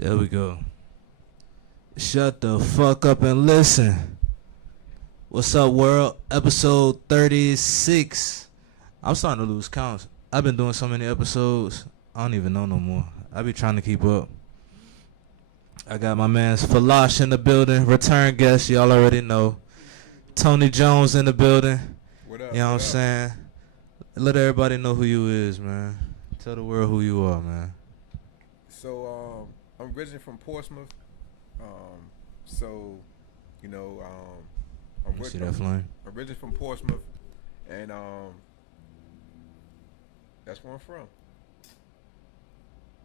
There we go. Shut the fuck up and listen. What's up, world? Episode 36. I'm starting to lose counts. I've been doing so many episodes, I don't even know no more. I be trying to keep up. I got my man Falasha in the building. Return guest, y'all already know. Tony Jones in the building. What up? You know what I'm saying? Let everybody know who you is, man. Tell the world who you are, man. So, I'm originally from Portsmouth. I'm See that flame? originally from Portsmouth, and that's where I'm from.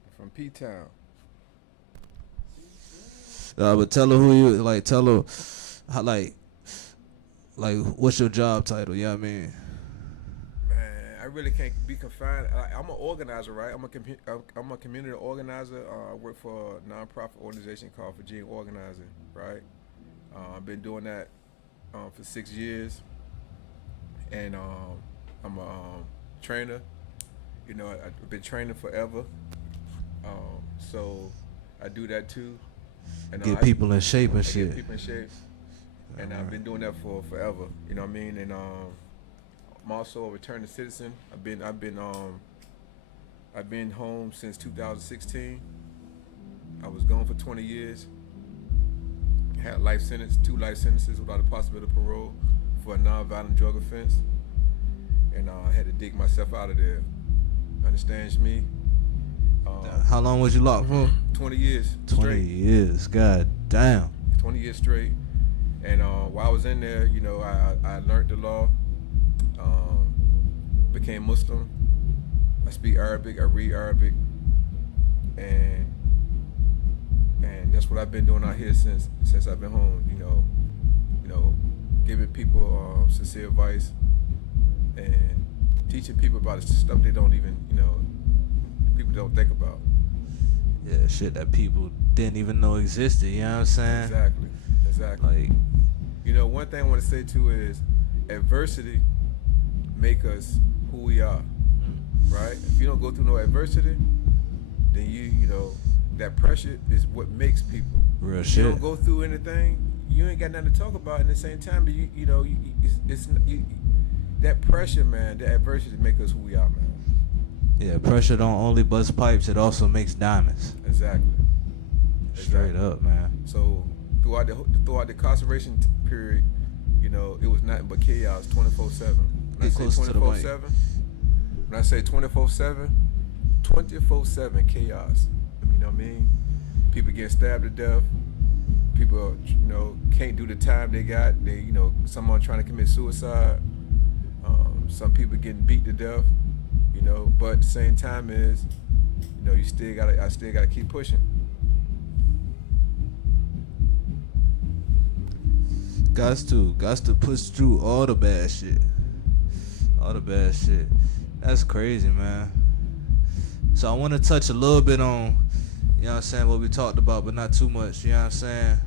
I'm from P-Town. But tell her who you like. Tell her how, like what's your job title? You know what I mean? Man, I really can't be confined. I'm an organizer, right? I'm a community organizer. I work for a nonprofit organization called Virginia Organizing, right? I've been doing that for 6 years, and I'm a trainer. You know, I've been training forever, so I do that too. And Get people in shape and shit. Get people in shape, and I've been doing that for forever. You know what I mean? And I'm also a returning citizen. I've been home since 2016. I was gone for 20 years. Had a life sentence, 2 life sentences without a possibility of parole for a non-violent drug offense, and I had to dig myself out of there. Understands me? How long was you locked for? 20 years. 20 straight. years. God damn. 20 years straight. And while I was in there, you know, I learned the law, became Muslim. I speak Arabic, I read Arabic, and that's what I've been doing out here since I've been home. You know, giving people sincere advice and teaching people about stuff they don't even, people don't think about. Yeah, shit that people didn't even know existed. You know what I'm saying? Exactly. Like, one thing I want to say too is adversity make us who we are, right? If you don't go through no adversity, then you know that pressure is what makes people. Real if shit. You don't go through anything, you ain't got nothing to talk about. And at the same time, that pressure, man, that adversity make us who we are, man. Yeah, pressure don't only bust pipes; it also makes diamonds. Exactly. Straight up, man. So throughout the incarceration period, it was nothing but chaos 24/7. When I say 24/7, when I say 24/7, 24/7 chaos. You know what I mean? People getting stabbed to death. People, can't do the time they got. Someone trying to commit suicide. Some people getting beat to death. But at the same time is, I still gotta keep pushing. Gots to push through all the bad shit. That's crazy, man. So I want to touch a little bit on, what we talked about, but not too much, you know what I'm saying?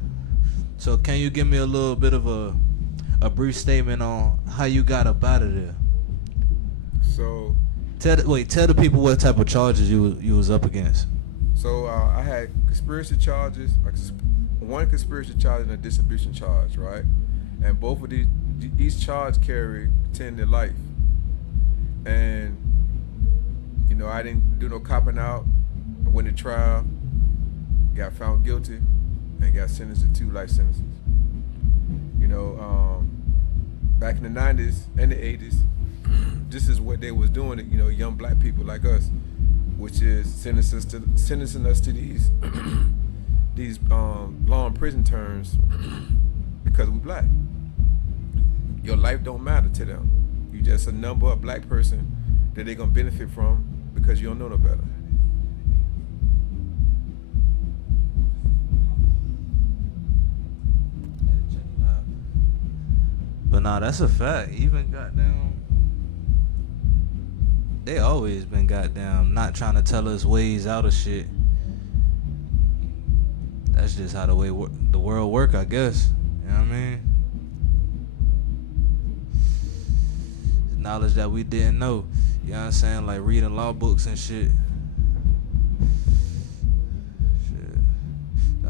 So can you give me a little bit of a brief statement on how you got up out of there? So tell the people what type of charges you was up against. So I had conspiracy charges, one conspiracy charge and a distribution charge, right? And both of each charge carry 10 to life. And I didn't do no copping out. I went to trial, got found guilty, and got sentenced to 2 life sentences. Back in the 90s and the 80s, this is what they was doing to young black people like us, which is sentencing us to these these long prison terms because we black. Your life don't matter to them. You just a number, a black person that they gonna benefit from because you don't know no better. But nah, that's a fact. Even goddamn, they always been goddamn not trying to tell us ways out of shit. That's just how the world work, I guess. You know what I mean? Knowledge that we didn't know. You know what I'm saying? Like reading law books and shit.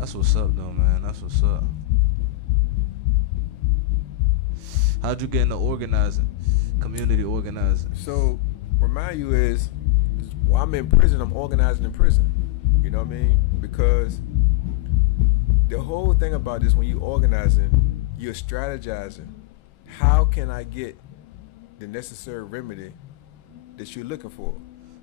That's what's up, though, man. That's what's up. How'd you get into organizing, community organizing? So, remind you is while I'm in prison, I'm organizing in prison. You know what I mean? Because the whole thing about this, when you organizing, you're strategizing. How can I get the necessary remedy that you're looking for?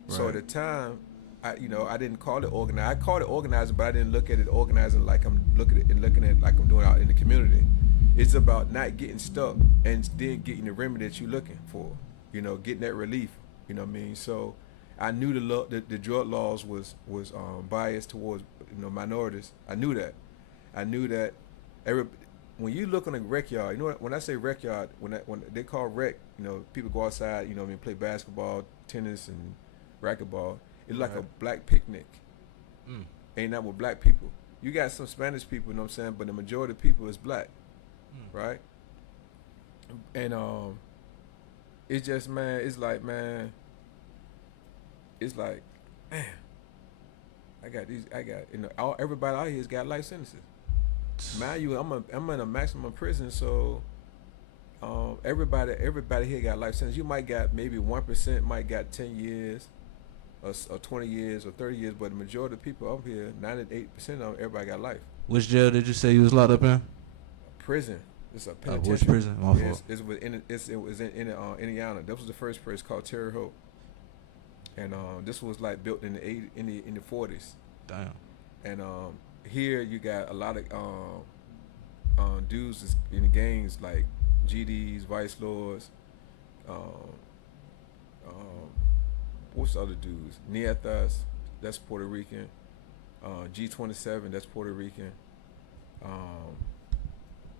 Right. So at the time, I didn't call it organizing. I called it organizing, but I didn't look at it organizing like I'm looking at it like I'm doing out in the community. It's about not getting stuck and then getting the remedy that you're looking for. Getting that relief. You know what I mean? So I knew the drug laws was biased towards minorities. I knew that. When you look on a rec yard, when I say rec yard, when they call rec, people go outside, play basketball, tennis, and racquetball. It's like a black picnic. Ain't that with black people? You got some Spanish people, you know what I'm saying, but the majority of people is black, right? And it's just, man, it's like, man, everybody out here's got life sentences. Mind you, I'm in a maximum prison, so everybody here got life sentences. You might got maybe 1% might got 10 years, or 20 years, or 30 years, but the majority of people up here, 98% of them, everybody got life. Which jail did you say you was locked up in? Prison. It's a penitentiary. Which prison? My fault. It was in Indiana. That was the first place called Terre Haute, and this was like built in the 40s. Damn. And here you got a lot of dudes in the gangs like GDs, Vice Lords. What's the other dudes? Nietas, that's Puerto Rican. G27, that's Puerto Rican.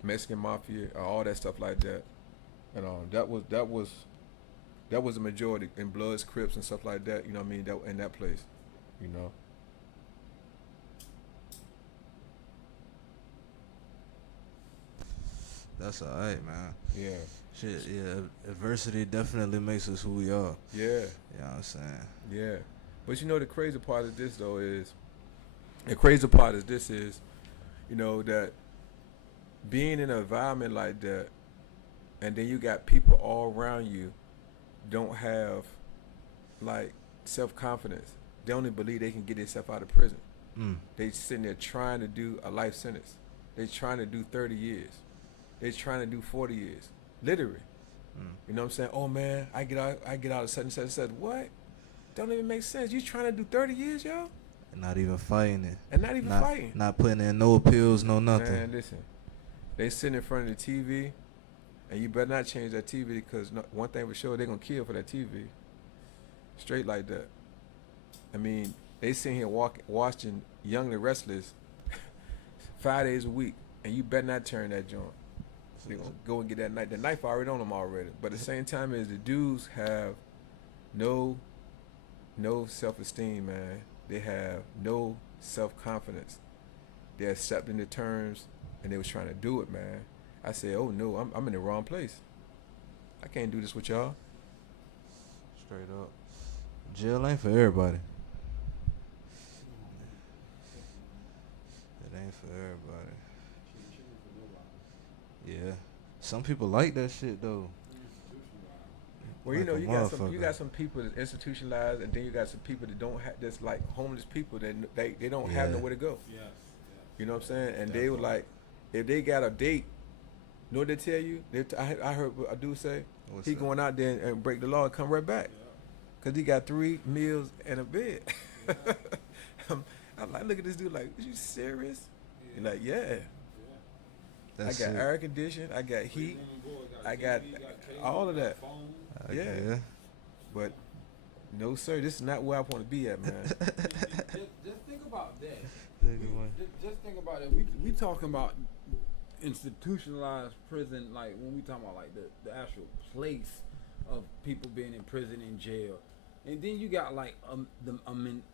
Mexican Mafia, all that stuff like that. And that was the majority in Bloods, Crips, and stuff like that. You know what I mean? That in that place, That's alright, man. Yeah. Shit, yeah. Adversity definitely makes us who we are. Yeah. You know what I'm saying? Yeah. But the crazy part of this though is, that being in an environment like that, and then you got people all around you don't have like self-confidence. They only believe they can get themselves out of prison. They sitting there trying to do a life sentence. They trying to do 30 years. They trying to do 40 years. Literally. You know what I'm saying? Oh man, I get out of such and such. What? Don't even make sense. You trying to do 30 years, y'all? Not even fighting it. And not even fighting. Not putting in no appeals, no nothing. Man, listen. They sitting in front of the TV, and you better not change that TV, because one thing for sure, they're going to kill for that TV. Straight like that. I mean, they sitting here watching Young and Restless 5 days a week, and you better not turn that joint. They're going to go and get that knife. The knife already on them already. But at the same time is the dudes have no self-esteem, man. They have no self-confidence. They're accepting the terms, and they was trying to do it, man. I said, oh no, I'm in the wrong place. I can't do this with y'all. Straight up. Jail ain't for everybody. It ain't for everybody. Yeah. Some people like that shit though. Well, like you got some people that's institutionalized, and then you got some people that don't have, that's like homeless people that they don't have nowhere to go. Yes. You know what I'm saying? And they were like, if they got a date, you know what they tell you? I heard a dude say, What's he that? going out there and break the law and come right back. Because he got 3 meals and a bed. I'm like, look at this dude like, is you serious? He's like, yeah. That's I got it. air conditioning, I got heat, I got all of that. Yeah. But no, sir, this is not where I want to be at, man. Just think about that. Just think about it. We talking about institutionalized prison, like when we talking about like the actual place of people being in prison and jail, and then you got like the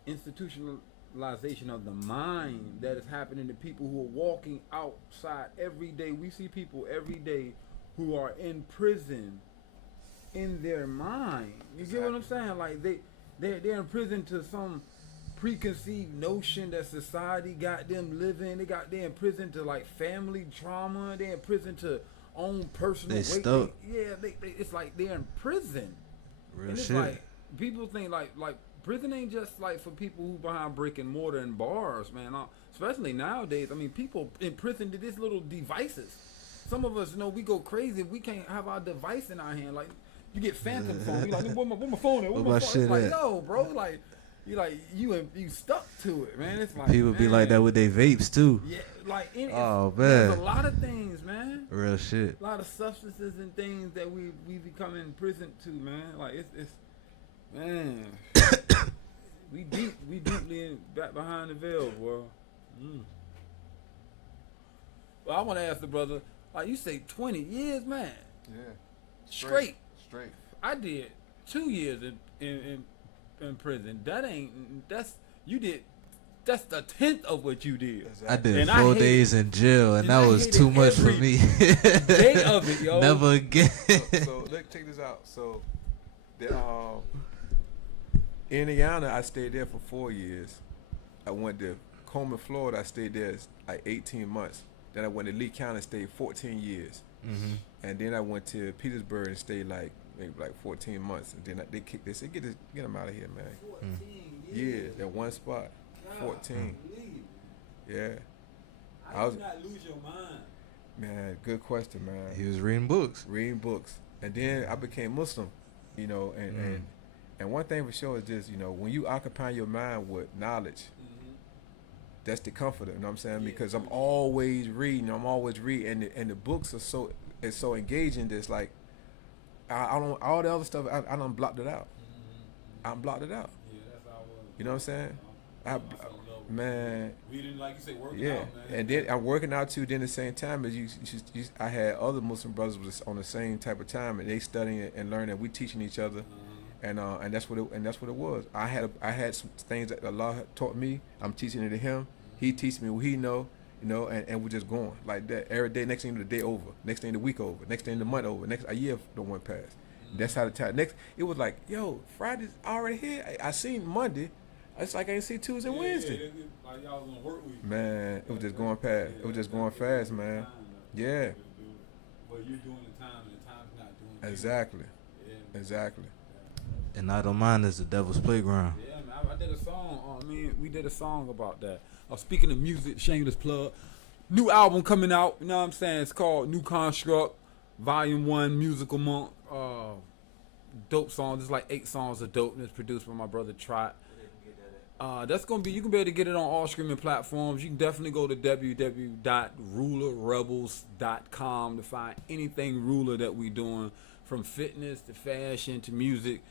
institutionalization of the mind that is happening to people who are walking outside every day. We see people every day who are in prison in their mind. You get what I'm saying? Like they're in prison to some preconceived notion that society got them living. They got them in prison to like family trauma. They in prison to own personal They weight. stuck. It's like they're in prison. Real And it's shit. like people think like prison ain't just like for people who behind brick and mortar and bars, man. Especially nowadays. I mean, people in prison to these little devices. Some of us, we go crazy. We can't have our device in our hand. Like you get phantom phone. You like, where my phone at? Where my phone? shit It's like, at? yo, bro, like you stuck to it, man. It's like People be like that with their vapes too. Yeah, like man, man. there's a lot of things, man. Real shit. A lot of substances and things that we become imprisoned to, man. Like it's man. we deeply back behind the veil, bro. Well, I want to ask the brother, like you say, 20 years, man. Yeah. Straight. Straight. I did 2 years in prison. That's the 10th of what you did. Exactly. I did And 4 days in jail, and that I was hated too much for every me. day of it, yo. Never again. So look, check this out. So, Indiana, I stayed there for 4 years. I went to Coleman, Florida. I stayed there like 18 months. Then I went to Lee County, stayed 14 years. Mm-hmm. And then I went to Petersburg and stayed maybe 14 months. And then they said, get them out of here, man. 14 Yeah, that one spot. 14. Yeah. I did not lose your mind. Man, good question, man. He was reading books. Reading books. And then I became Muslim, and one thing for sure is just, when you occupy your mind with knowledge, that's the comforter, you know what I'm saying? Yeah. Because I'm always reading, and the books are so engaging. That's like, I don't, all the other stuff, I done blocked it out. I blocked it out. Yeah, that's how I was. You know what I'm saying? Man. We didn't, like you say, working Yeah, out, man. and then I'm working out too. Then at the same time as I had other Muslim brothers was on the same type of time, and they studying and learning. We teaching each other, and that's what it was. I had some things that Allah taught me. I'm teaching it to him. He teaches me what he know, and we're just going like that every day. Next thing the day over, next thing the week over, next thing the month over, next a year don't went past. That's how the time. Next it was like, yo, Friday's already here. I seen Monday. It's like I didn't see Tuesday and Wednesday. Like y'all was on work week. Man, it was just going past. It was just going fast, man. Yeah. But you're doing the time, and the time's not doing it. Exactly. Yeah. Exactly. And I don't mind is the devil's playground. Yeah, man. I did a song. We did a song about that. Speaking of music, shameless plug. New album coming out. You know what I'm saying? It's called New Construct, Volume 1, Musical Monk. Dope songs. There's like 8 songs of dope. And it's produced by my brother Trot. That's gonna be. You can be able to get it on all streaming platforms. You can definitely go to www.rulerrebels.com to find anything Ruler that we doing, from fitness to fashion to music.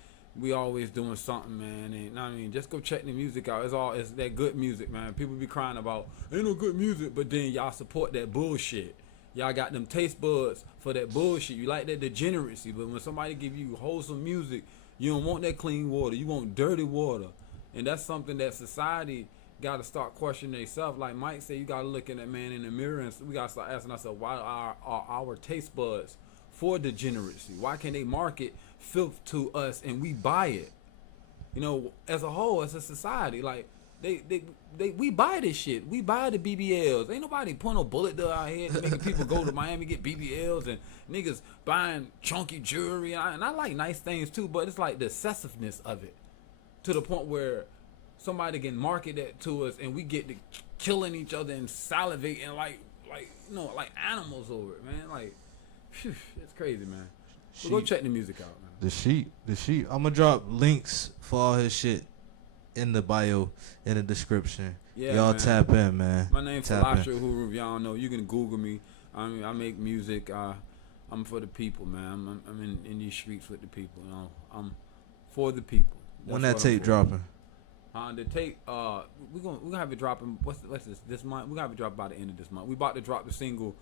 We always doing something, man. And I mean, just go check the music out. It's that good music, man. People be crying about ain't no good music, but then y'all support that bullshit. Y'all got them taste buds for that bullshit. You like that degeneracy, but when somebody give you wholesome music, you don't want that clean water. You want dirty water. And that's something that society got to start questioning themselves. Like Mike said, you got to look at that man in the mirror, and we got to start asking ourselves, why are our taste buds for degeneracy? Why can't they market filth to us and we buy it? As a whole, as a society, like we buy this shit. We buy the BBLs. Ain't nobody putting no bullet to our head making people go to Miami get BBLs, and niggas buying chunky jewelry. And I like nice things too, but it's like the excessiveness of it, to the point where somebody can market that to us and we get to killing each other and salivating like animals over it, man. Like, phew, it's crazy, man. So go check the music out, man. The sheet. I'm gonna drop links for all his shit in the bio, in the description. Yeah, y'all man. Tap in, man. My name's Tap Falasha in. Huru. Y'all know. You can Google me. I mean, I make music. I'm for the people, man. I'm in these streets with the people. I'm for the people. When That's that what I'm tape for. dropping? The tape, we're gonna have it dropping. What's this month? We're gonna have it drop by the end of this month. We about to drop the single,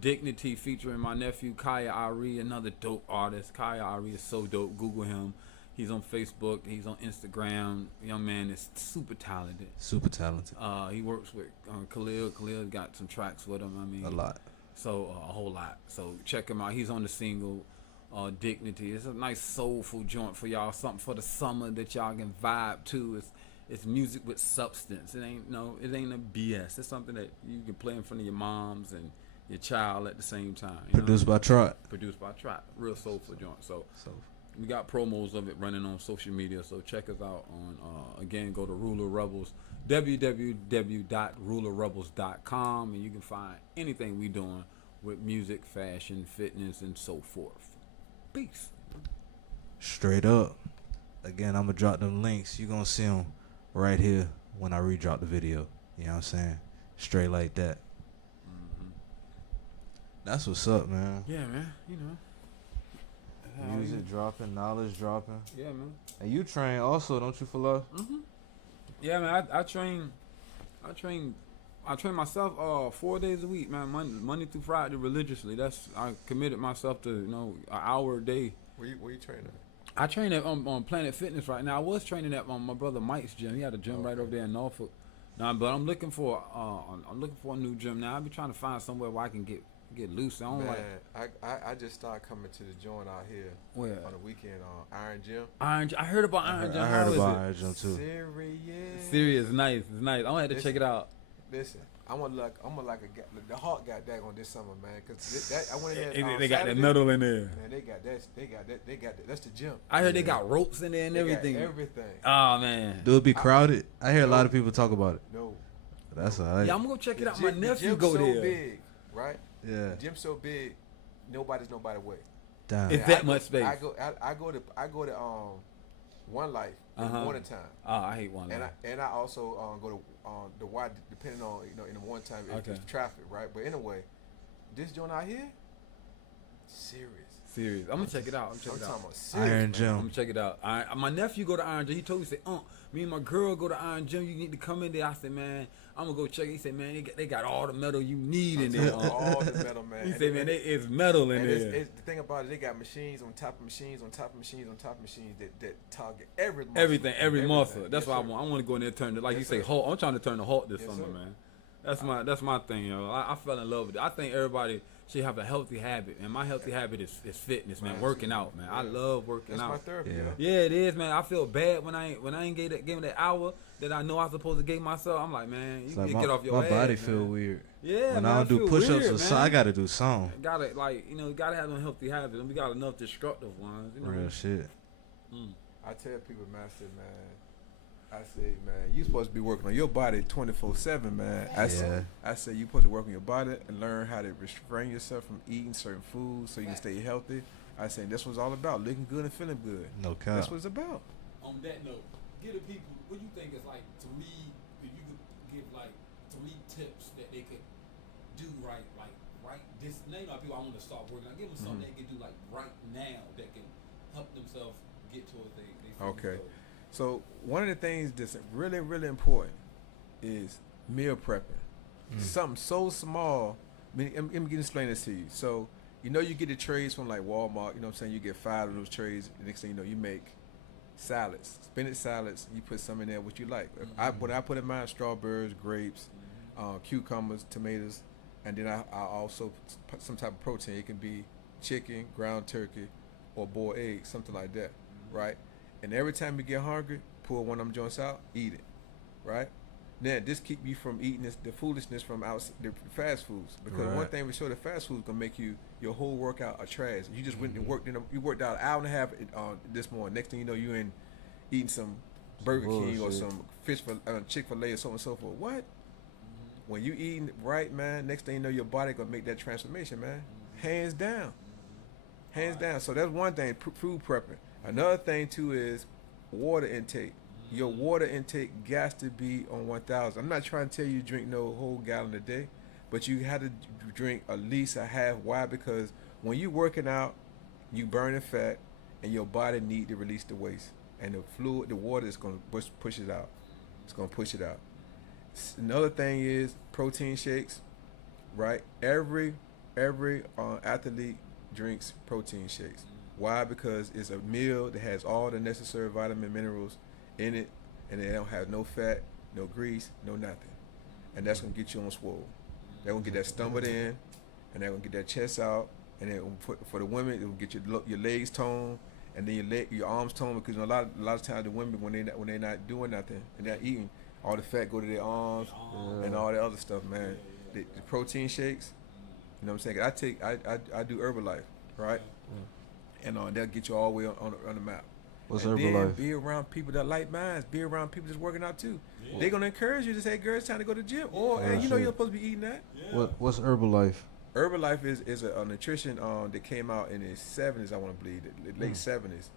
Dignity, featuring my nephew Kaya Ari, another dope artist. Kaya Ari is so dope. Google him. He's on Facebook. He's on Instagram. Young man is super talented. Super talented. He works with Khalil. Khalil got some tracks with him. I mean, A lot. So a whole lot. So check him out. He's on the single. Dignity. It's a nice soulful joint for y'all. Something for the summer that y'all can vibe to. it's music with substance. It ain't a BS. It's something that you can play in front of your moms and your child at the same time. Produced by Trot. Produced by Trot. Real soulful joint. So we got promos of it running on social media. So check us out on again, go to Ruler Rebels, www.rulerrebels.com, and you can find anything we doing with music, fashion, fitness, and so forth. Peace. Straight up. Again, I'm gonna drop them links. You gonna see them right here when I redrop the video. You know what I'm saying? Straight like that. That's what's up, man. Yeah, man. You know. Music dropping, knowledge dropping. Yeah, man. And you train also, don't you, Falasha? Yeah, man. I train myself 4 days a week, man. Monday through Friday religiously. I committed myself to an hour a day. Where you training at? I train at on Planet Fitness right now. I was training at my brother Mike's gym. He had a gym right over there in Norfolk. Now, but I'm looking for a new gym now. I've been trying to find somewhere where I can get loose. I don't I just started coming to the joint out here on the weekend on Iron Gym. I heard about Iron Gym. I heard about Iron Gym too. Serious, nice. It's nice. I'm gonna have to check it out. Listen, I'm gonna like the Hawk got that on this summer, man. Cause I went in there. They got that metal in there. Man, they got that. That's the gym. I heard they got ropes in there and everything. Everything. Oh man. Do it be crowded? I hear a lot of people talk about it. No. That's all right. Yeah, I'm gonna go check it out. My nephew go there. The gym's so big, right? Yeah. The gym's so big, nobody's nobody way. Damn. It's that much space. I go to One Life in the morning time. Oh, I hate One Life. And I also go to the Y, depending on in the morning time if there's traffic, right? But anyway, this joint out here, serious. I'm gonna check it out. Iron Gym. I'm gonna check it out. My nephew go to Iron Gym. He told me, he said, me and my girl go to Iron Gym. You need to come in there. I said, man, I'm gonna go check it. He said, man, they got all the metal you need in there. All the metal, man. He said, man, it's metal in there. The thing about it, they got machines on top of machines on top of machines on top of machines that target every muscle. Every muscle. That's what I want. I want to go in there and turn it, like you say, Hulk. I'm trying to turn the Hulk this summer, man. That's my thing, I fell in love with it. I think everybody should have a healthy habit, and my healthy habit is fitness, man. Working out, man. I love working out. That's my therapy. Yeah, it is, man. I feel bad when I ain't give me that hour that I know I'm supposed to give myself. I'm like, man, you get off your ass. My body man. feel weird. Yeah, when man, I don't do push-ups or something, I gotta do something. Gotta have them healthy habits, and we got enough destructive ones. Real shit. I tell people, man, I say, man, you supposed to be working on your body 24/7, man. I say you supposed to work on your body and learn how to restrain yourself from eating certain foods so you can stay healthy. I say that's what it's all about, looking good and feeling good. No cap. That's what it's about. On that note, give the people, what do you think is like three, if you could give like 3 tips that they could do right this, now people I want to start working, I give them something they can do like right now that can help themselves get to what they Okay. So one of the things that's really, really important is meal prepping. Something so small. Let me explain this to you. So, you get the trays from like Walmart, you know what I'm saying? You get 5 of those trays. The next thing you know, you make salads, spinach salads. You put some in there, what you like. When I put in mine, strawberries, grapes, cucumbers, tomatoes, and then I also put some type of protein. It can be chicken, ground turkey, or boiled eggs, something like that, right? And every time you get hungry, pull one of them joints out, eat it, right? Now, this keep you from eating the foolishness from the fast foods. Because one thing we show, the fast food is going to make your whole workout a trash. You just went and worked out an hour and a half this morning. Next thing you know, you're in eating some Burger King or some Chick-fil-A or so on and so forth. What? When you eating right, man, next thing you know, your body going to make that transformation, man. Hands down. So that's one thing, food prepping. Another thing, too, is water intake. Your water intake got to be on 1,000. I'm not trying to tell you to drink no whole gallon a day, but you have to drink at least a half. Why? Because when you're working out, you burning fat, and your body need to release the waste. And the water is going to push it out. It's going to push it out. Another thing is protein shakes, right? Every athlete drinks protein shakes. Why? Because it's a meal that has all the necessary vitamin minerals in it, and they don't have no fat, no grease, no nothing. And that's going to get you on swole. They're going to get that stomach in, and they're going to get that chest out, and then for the women, it will get your legs toned, and then your arms tone, because a lot of times the women when they not doing nothing and they're eating, all the fat go to their arms and all the other stuff, man. The protein shakes, you know what I'm saying? I do Herbalife, right? And they'll get you all the way on the map. What's and Herbalife? then be around people that like minds. Be around people that's working out too. Yeah. They're gonna encourage you to say, "Girl, it's time to go to the gym." Or and you know you're supposed to be eating that. Yeah. What's Herbalife? Herbalife is a nutrition that came out in the 70s, I want to believe, the late 70s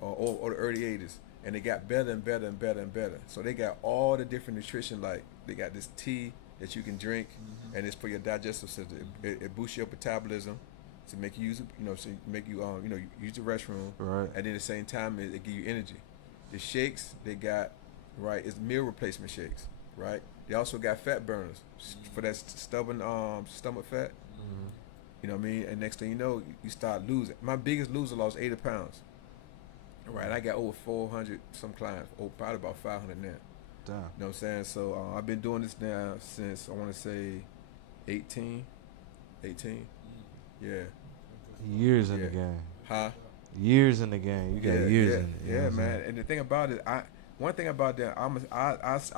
or the early 80s, and they got better and better and better and better. So they got all the different nutrition, like they got this tea that you can drink, and it's for your digestive system. It boosts your metabolism to make you use, use the restroom, right? And then at the same time, it give you energy. The shakes they got, right, is meal replacement shakes, right? They also got fat burners for that stubborn stomach fat. You know what I mean? And next thing you know, you start losing. My biggest loser lost 80 pounds. Right, I got over 400 some clients, probably about 500 now. Damn. You know what I'm saying? So I've been doing this now since I want to say 18. Yeah. Years in the game. Huh? Years in the game. You got years in it. Yeah, man. And the thing about it, one thing about that, I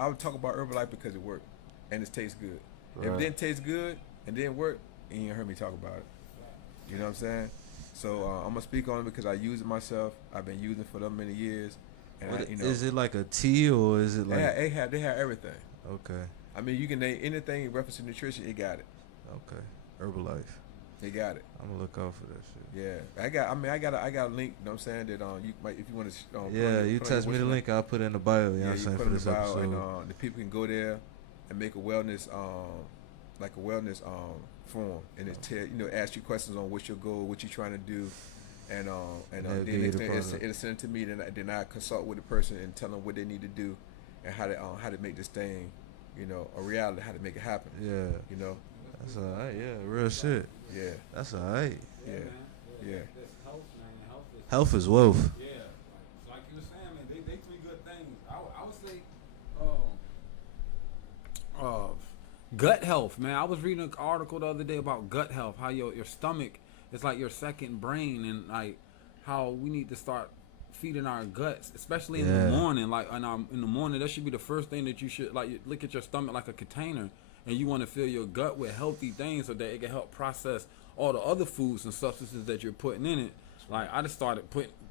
would talk about Herbalife because it worked and it tastes good. Right. If it didn't taste good and didn't work, you ain't heard me talk about it. You know what I'm saying? So I'm gonna speak on it because I use it myself. I've been using it for that many years. And is it like a tea or is it like? They have everything. Okay. I mean, you can name anything in reference to nutrition. It got it. Okay. Herbalife. They got it. I'm gonna look out for that shit. Yeah, I got a link. You know what I'm saying, that you might, if you want to. You text me the link. I'll put it in the bio. You know what I'm saying, for this episode. And the people can go there and make a wellness form, and it ask you questions on what's your goal, what you're trying to do, and then next thing it'll send it to me. Then I consult with the person and tell them what they need to do, and how to make this thing, a reality, how to make it happen. Yeah. That's alright. Yeah, real shit. Yeah. That's alright. Yeah. Health is wealth. Yeah. Like you were saying, man, they three good things. I would say, gut health, man. I was reading an article the other day about gut health, how your stomach is like your second brain, and like how we need to start feeding our guts, especially in the morning. Like in the morning, that should be the first thing that you should look at your stomach like a container, and you want to fill your gut with healthy things so that it can help process all the other foods and substances that you're putting in it. Like I just started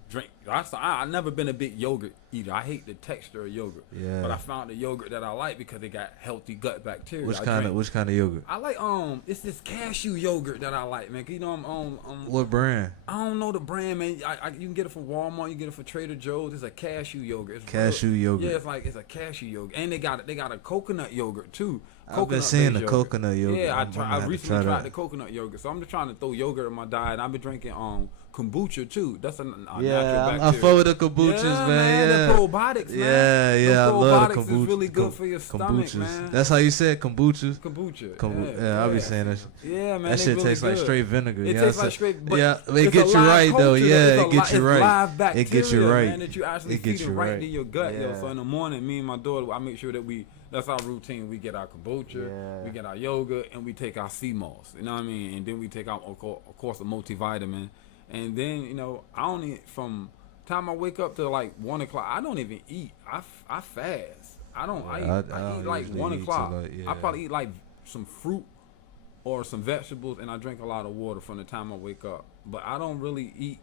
drink. I never been a big yogurt eater. I hate the texture of yogurt. Yeah. But I found the yogurt that I like because it got healthy gut bacteria. Which kind of yogurt? I like it's this cashew yogurt that I like, man. You know what brand? I don't know the brand, man. You can get it from Walmart. You can get it from Trader Joe's. It's a cashew yogurt. Yogurt. Yeah, it's a cashew yogurt, and they got a coconut yogurt too. I've been seeing the coconut yogurt. Yeah, I recently tried the coconut yogurt, so I'm just trying to throw yogurt in my diet. I've been drinking kombucha too. That's a natural bacteria. I fuck with the kombuchas, man. The probiotics, man. Yeah, I love the kombucha. Is really good for your stomach, man. That's how you said kombuchas. Kombucha. I'll be saying that. Yeah, man. That shit tastes like straight vinegar. It tastes like straight. Yeah, it gets you right though. Yeah, it gets you right. Live bacteria, it gets you right. Man, that you actually feed it right to your gut, yo. So in the morning, me and my daughter, I make sure that that's our routine. We get our kombucha, we get our yogurt, and we take our sea moss. You know what I mean? And then we take out, of course, a multivitamin. And then, I don't eat from time I wake up to like 1 o'clock. I don't even eat. I fast. I eat like 1 o'clock. I probably eat like some fruit or some vegetables, and I drink a lot of water from the time I wake up. But I don't really eat.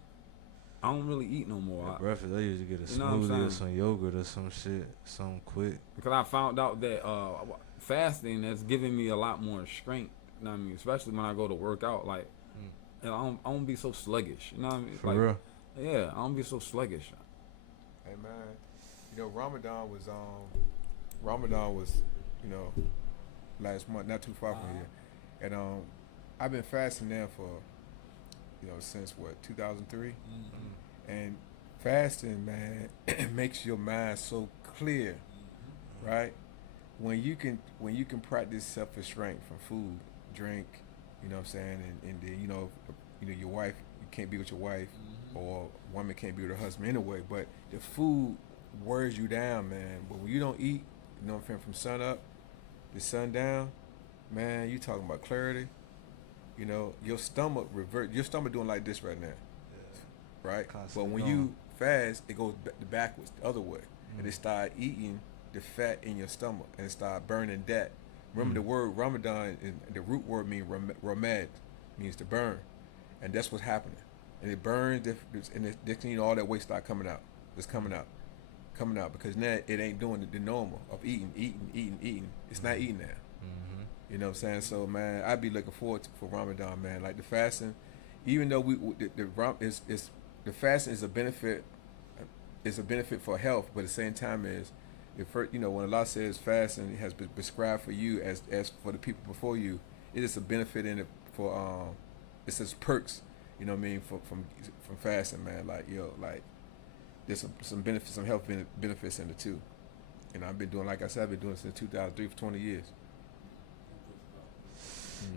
I don't really eat no more. Breakfast, I usually get a smoothie or some yogurt or some shit, something quick. Because I found out that fasting has given me a lot more strength. You know what I mean? Especially when I go to work out. Like, I don't be so sluggish. You know what I mean? For real? Yeah, I don't be so sluggish. Hey man, Ramadan was last month, not too far from here, and I've been fasting now for since 2003, and fasting, man, makes your mind so clear, right? When you can practice self-restraint from food, drink. You know what I'm saying? And then, your wife, you can't be with your wife, or woman can't be with her husband anyway, but the food wears you down, man. But when you don't eat, from sun up to sundown, man, you talking about clarity. Your stomach doing like this right now. right? Constantly But when going. you fast, it goes backwards the other way, and it start eating the fat in your stomach and start burning that. Remember the word Ramadan, the root word means ramad, means to burn, and that's what's happening. And it burns, and next thing you know, all that weight start coming out. It's coming out because now it ain't doing the normal of eating. It's not eating now. You know what I'm saying? So man, I'd be looking forward for Ramadan, man. Like the fasting, even though the fasting is a benefit. It's a benefit for health, but at the same time is, when Allah says fasting, it has been prescribed for you as for the people before you. It is a benefit in it for it says perks. You know what I mean? From fasting, man. Like there's some benefits, some health benefits in it too. And I've been doing, like I said, I've been doing it since 2003 for 20 years.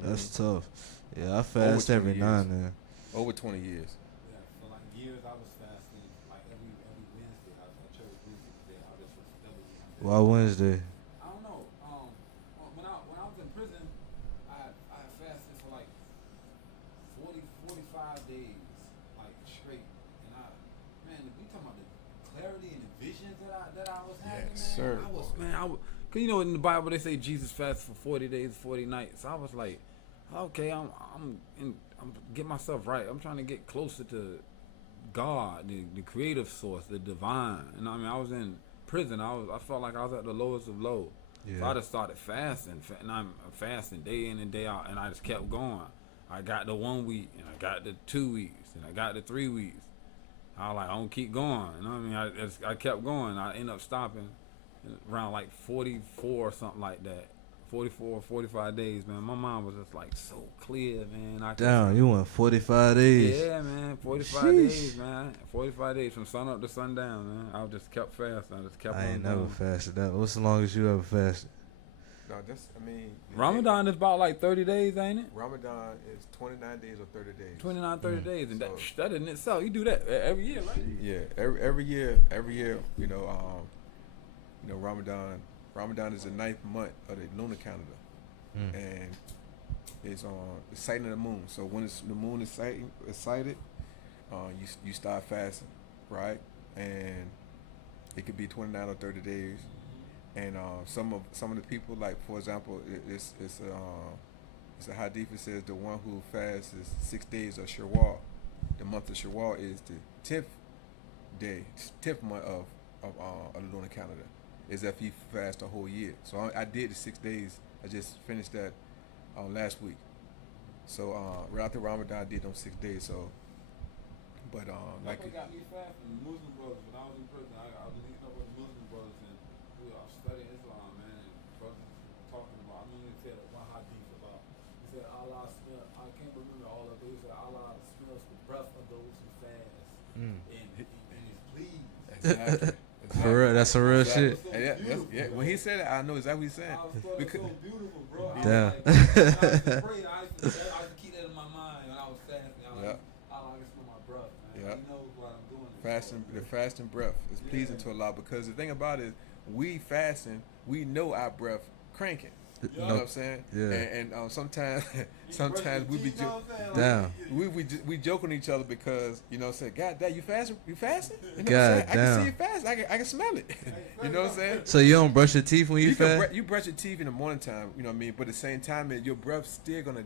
That's tough. Yeah, I fast every now and then. Over 20 years. Yeah, for like years I was fasting like every Wednesday. I chose Wednesday. I just was that was Why Wednesday? I don't know. When I was in prison, I fasted for like 45 days, like straight. And man, if we talking about the clarity and the visions that I was having, Yes, sir. Cause you know in the Bible they say Jesus fasted for 40 days, 40 nights. So I was like, okay, I'm getting myself right. I'm trying to get closer to God, the creative source, the divine. And I mean, I was in prison. I felt like I was at the lowest of low. Yeah. So I just started fasting, and I'm fasting day in and day out, and I just kept going. I got the 1 week, and I got the 2 weeks, and I got the 3 weeks. I was like, I'm gonna keep going. You know what I mean? I kept going. I ended up stopping around like 44 or something like that. 44, 45 days, man. My mind was just like so clear, man. Damn, you went 45 days. Yeah, man. 45 Sheesh. days, man. 45 days from sun up to sundown, man. I just kept fasting. I just kept I ain't on never going. fasted that. What's the longest you ever fasted? No, Ramadan is about like 30 days, ain't it? Ramadan is 29 days or 30 days. 29, 30 days. And So- that in itself, you do that every year, right? Yeah, every year, Ramadan is the 9th month of the lunar calendar, and it's sighting of the moon. So when the moon is sighted, you start fasting, right? And it could be 29 or 30 days. And some of the people, like for example, it's a hadith that says the one who fasts is 6 days of Shawwal. The month of Shawwal is the 10th month of the lunar calendar. Is if he fast a whole year. So I did the 6 days. I just finished that last week. So right after Ramadan, I did them 6 days. So, but Like what got me fasting, Muslim brothers. When I was in prison, I was linking up with Muslim brothers, and I was studying Islam, man. And brothers talking about. I mean, they said one hadith about. He said Allah smell. I can't remember all of it. He said Allah smells the breath of those who fast, and is pleased. exactly. For real, that's some real shit. Yeah. When he said it, I know exactly what he's saying. I was so beautiful, bro. Damn. I used to pray. I used to keep that in my mind when I was fasting. I was like, Allah can smell my breath, man. Yeah. He knows what I'm doing. The fasting breath is pleasing to Allah, because the thing about it is, we fasting, we know our breath cranking. You know what I'm saying? Yeah. And sometimes we be Damn. we joke on each other because, you know what I'm saying, God damn, you fasting? You fasting? You know God what I'm saying? I damn. can see you fasting. I can smell it. You know what I'm saying? So you don't brush your teeth when you fast? You brush your teeth in the morning time, you know what I mean? But at the same time, your breath's still gonna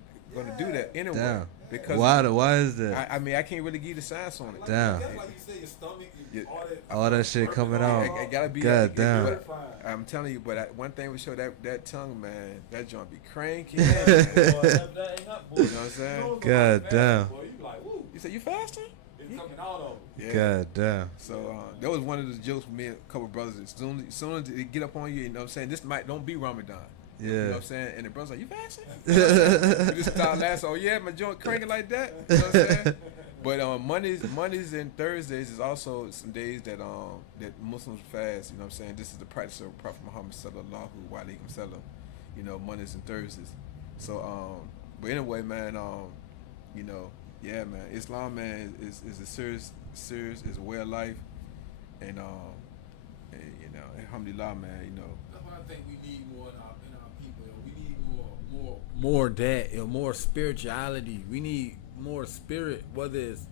do that anyway. Damn. Because Why is that? I mean, I can't really give you the science on it. Damn. That's like you say, your stomach, Yeah. All that shit coming out. It gotta be. God damn. But I'm telling you, but one thing we show that tongue, man, that joint be cranky. You know what I'm saying? God damn. You say you fasting? It's coming out of it. Yeah. God damn. So that was one of the jokes with me and a couple of brothers. As soon as they get up on you know what I'm saying, don't be Ramadan. Yeah. You know what I'm saying? And the brother's like, you fasting? You know what I'm saying? We just start laughing. Oh yeah, my joint cranking like that. You know what I'm saying? But Mondays and Thursdays is also some days that Muslims fast. You know what I'm saying? This is the practice of Prophet Muhammad sallallahu alaihi wasallam. You know, Mondays and Thursdays. So but anyway, man, you know, yeah, man, Islam, man, is a serious is a way of life, and you know, alhamdulillah, man, you know. That's what I think we need more in our people. We need more that, more spirituality. We need more spirit, whether it's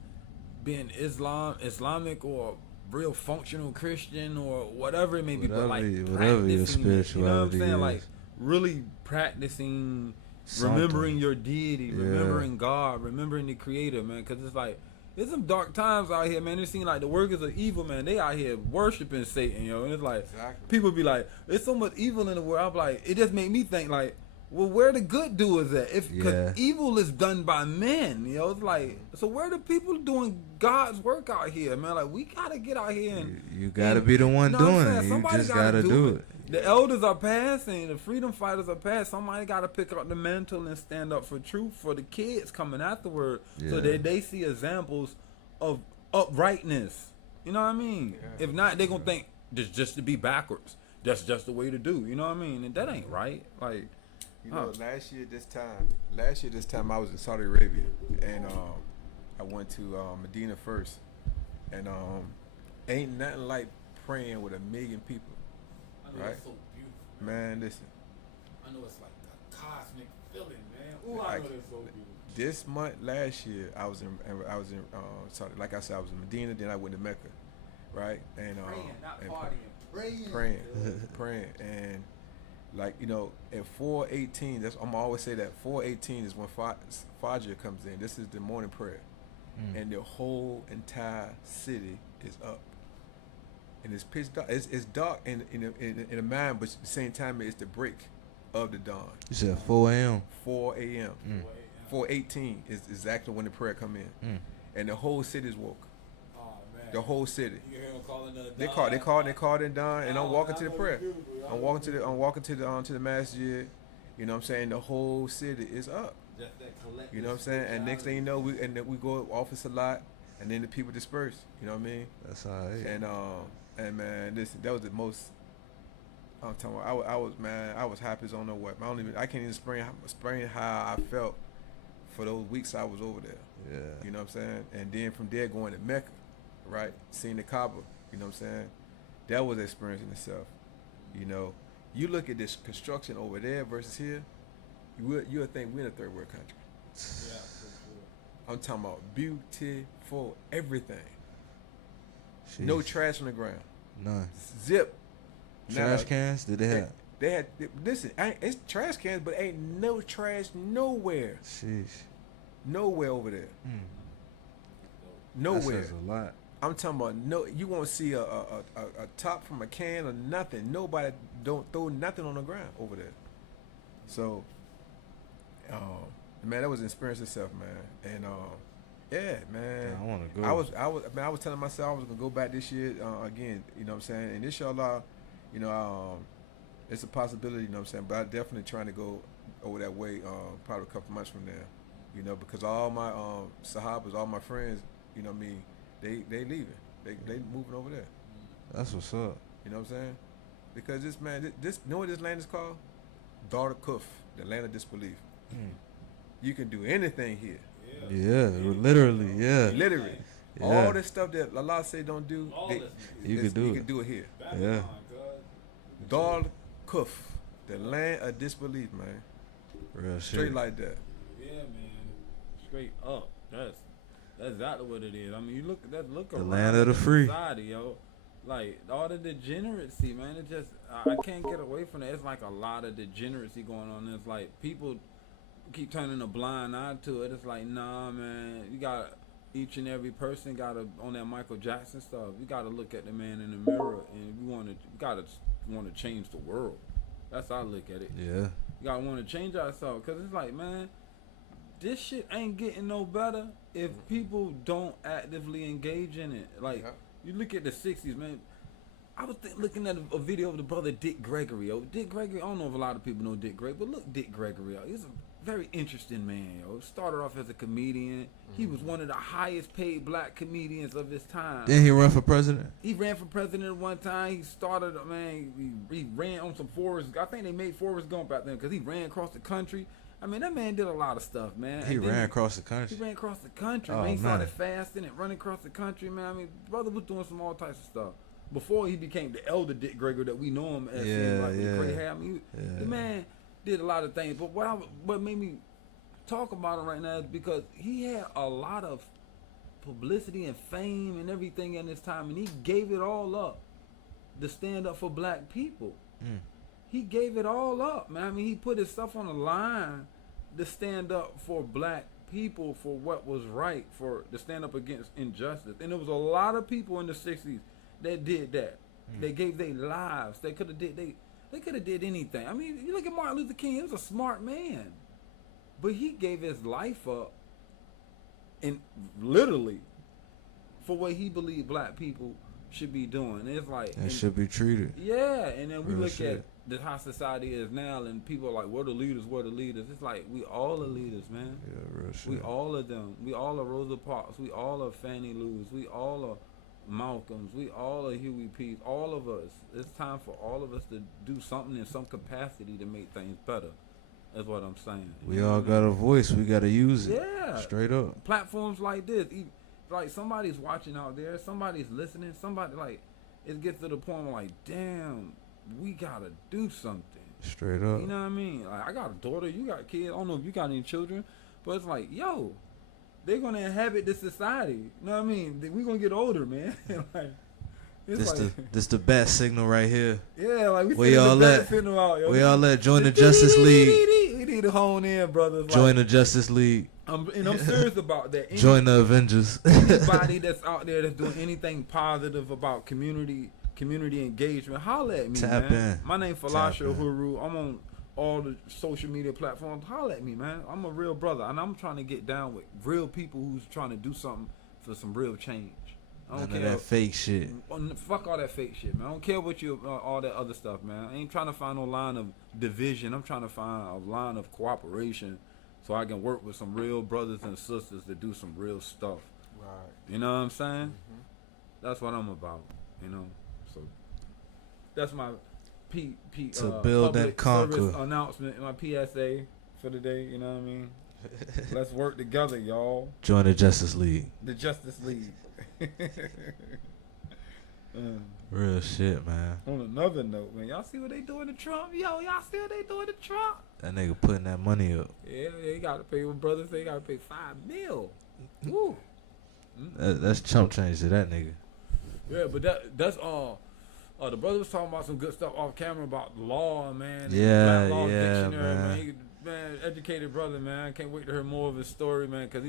being Islamic or real functional Christian or whatever it may be, but like whatever your spirituality, you know what I'm saying? is. Like really practicing, Something. remembering your deity, remembering God, remembering the Creator, man. Because it's like there's some dark times out here, man. It seems like the workers of evil, man. They out here worshiping Satan, yo. And it's like people be like, "There's so much evil in the world." I'm like, it just made me think like, well, where the good doers at? Because evil is done by men, you know. It's like, so where the people doing God's work out here, man? Like, we gotta get out here and you gotta be the one doing it. You just gotta do it. The elders are passing, the freedom fighters are passing. Somebody gotta pick up the mantle and stand up for truth for the kids coming afterward, so that they see examples of uprightness. You know what I mean? Yeah. If not, they gonna think just to be backwards. That's just the way to do. You know what I mean? And that ain't right. Like. You know, last year this time I was in Saudi Arabia, and I went to Medina first, and ain't nothing like praying with 1 million people. I know, right? It's so beautiful. Man, listen. I know it's like a cosmic feeling, man. Ooh, I know it's so beautiful. This month last year I was in Saudi. Like I said, I was in Medina, then I went to Mecca, right? And praying, not partying. Praying, and. Like, you know, at 4:18, I'm always say that 4:18 is when Fajr comes in. This is the morning prayer, and the whole entire city is up, and it's pitch dark. It's dark in the mind, but at the same time, it's the break of the dawn. You said 4 a.m. 4 a.m. 4:18 is exactly when the prayer come in, and the whole city's woke. The whole city. You hear them calling they called it dawn, and I'm walking to the prayer. I'm walking to the masjid. You know what I'm saying? The whole city is up. You know what I'm saying? And next thing you know, we go office a lot, and then the people disperse. You know what I mean? That's all right. And man, listen, that was the most. I'm talking about. I was happy as I don't know what. I can't even explain how I felt for those weeks I was over there. Yeah. You know what I'm saying? And then from there going to Mecca. Right, seeing the Kaaba, you know what I'm saying? That was an experience in itself. You know, you look at this construction over there versus here, you'll think we're in a third world country. Yeah, for sure. I'm talking about beautiful everything. Jeez. No trash on the ground. None. Zip. Trash cans? Did they have? They had. Listen, it's trash cans, but ain't no trash nowhere. Sheesh. Nowhere over there. Nowhere. That says a lot. I'm talking about no. You won't see a top from a can or nothing. Nobody don't throw nothing on the ground over there. So, man, that was an experience itself, man. And yeah, man. I want to go. I was telling myself I was gonna go back this year again. You know what I'm saying? And inshallah, you know, it's a possibility. You know what I'm saying? But I'm definitely trying to go over that way. Probably a couple months from now. You know, because all my sahabas, all my friends, you know what I mean. They leaving. They moving over there. That's what's up. You know what I'm saying? Because this man, you know what this land is called? Dar Kuf, the land of disbelief. You can do anything here. Yeah, literally. Yeah. Literally. Yeah. All this stuff that Allah say don't do, you can do it here. Yeah. Dar Kuf, the land of disbelief, man. Real shit. Straight like that. Yeah, man. Straight up. That's exactly what it is. I mean, you look the around land of the free. Society, yo. Like all the degeneracy, man. It just I can't get away from it. It's like a lot of degeneracy going on. It's like people keep turning a blind eye to it. It's like, nah, man. You got each and every person got to on that Michael Jackson stuff. You got to look at the man in the mirror, and we want to change the world. That's how I look at it. Yeah. You gotta want to change ourselves, cause it's like, man, this shit ain't getting no better if people don't actively engage in it. Like, you look at the 60s, man. I was looking at a video of the brother Dick Gregory. Yo, Dick Gregory, I don't know if a lot of people know Dick Gregory, but look Dick Gregory up. He's a very interesting man, yo. Started off as a comedian. He was one of the highest paid black comedians of his time. Didn't he run for president? He ran for president one time. He started, man, he ran on some Forrest. I think they made Forrest Gump out there because he ran across the country. I mean, that man did a lot of stuff, man. He ran across the country. He ran across the country, man. He started fasting and running across the country, man. I mean, brother was doing some all types of stuff before he became the elder Dick Gregory that we know him as. With the gray hair. I mean, the man did a lot of things. But what made me talk about him right now is because he had a lot of publicity and fame and everything in his time, and he gave it all up to stand up for black people. He gave it all up, man. I mean, he put his stuff on the line to stand up for black people, for what was right, for to stand up against injustice. And there was a lot of people in the 60s that did that. They gave their lives. They could have did anything. I mean, you look at Martin Luther King. He was a smart man, but he gave his life up, and literally, for what he believed black people should be doing. And it's like it should be treated. Yeah, and then we Real look shit. at how society is now, and people are like, "We're the leaders. We're the leaders." It's like we all are leaders, man. Yeah, real shit. We all of them. We all are Rosa Parks. We all are Fannie Lou's. We all are Malcolms. We all are Huey P's. All of us. It's time for all of us to do something in some capacity to make things better. That's what I'm saying. We all got a voice. We got to use it. Yeah. Straight up. Platforms like this, like somebody's watching out there, somebody's listening, somebody like, it gets to the point where like, damn, we gotta do something. Straight up. You know what I mean? Like, I got a daughter, you got kids. I don't know if you got any children, but it's like, yo, they're gonna inhabit this society. You know what I mean? We gonna get older, man. Like, it's this the bat signal right here. Yeah, like we all let join the Justice League. We need to hone in, brothers. Join the Justice League. I'm serious about that. Join the Avengers. Anybody that's out there that's doing anything positive about community engagement, holla at me, Tap man. in. My name Falasha Huru. I'm on all the social media platforms. Holla at me, man. I'm a real brother, and I'm trying to get down with real people who's trying to do something for some real change. I don't None care. of that fake shit. Fuck all that fake shit, man. I don't care what you all that other stuff, man. I ain't trying to find no line of division. I'm trying to find a line of cooperation, so I can work with some real brothers and sisters to do some real stuff. Right. You know what I'm saying? Mm-hmm. That's what I'm about. You know. So that's my to build and conquer service announcement, my PSA for the day. You know what I mean? Let's work together, y'all. Join the Justice League. The Justice League. Real shit, man. On another note, man, y'all see what they doing to Trump? Yo, y'all see what they doing to Trump? That nigga putting that money up. Yeah, they gotta pay. What brothers say, gotta pay $5 million. Woo. That's chump change to that nigga. Yeah, but that's the brother was talking about some good stuff off camera about law, man. And Yeah, Black law yeah, dictionary, man. Man, educated brother, man. I can't wait to hear more of his story, man, because